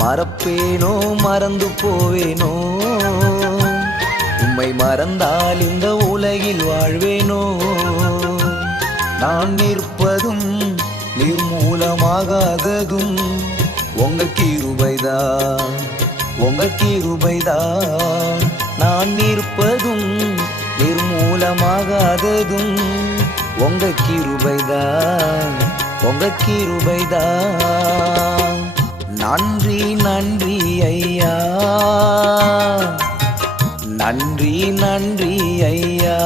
மறப்பேனோ மறந்து போவேனோ, உம்மை மறந்தால் இந்த உலகில் வாழ்வேனோ. நான் நிற்பதும் நிர்மூலமாகாததும் உங்க கிருபைதான், உங்க கிருபைதான். நான் நிற்பதும் நிர்மூலமாகாததும் உங்க கிருபைதான், உங்க கிருபைதான். நன்றி நன்றி ஐயா, நன்றி நன்றி ஐயா.